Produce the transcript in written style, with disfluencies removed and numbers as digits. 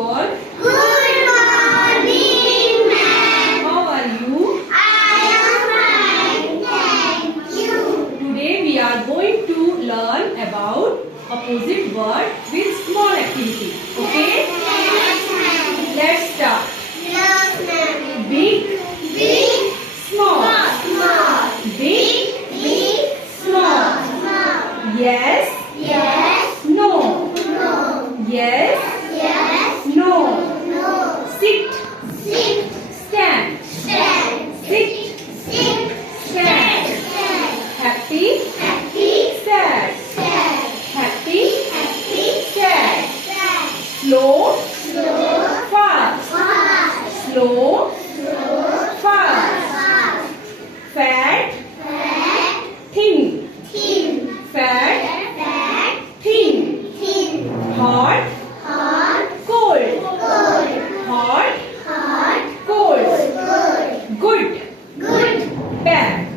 Good morning, ma'am. How are you? I am fine, thank you. Today we are going to learn about opposite word with small activity. Okay? Yes, ma'am. Let's start. Yes, ma'am. Big, Big, small. small. Big, Big, small. small. Yes, Yes, no. no. Yes, Yes, no. no. Sit, Sit, stand. stand. Sit, Sit, stand. stand. Happy, Happy, sad. sad. Happy, Happy, sad. sad. Slow, Slow, fast. fast. Slow, Slow, fast. fast. Fat, Fat, thin. thin. Fat, Fat, thin. thin. Hot, Hot, cold. cold. Hot, Hot, cold. cold. Good, Good, bad.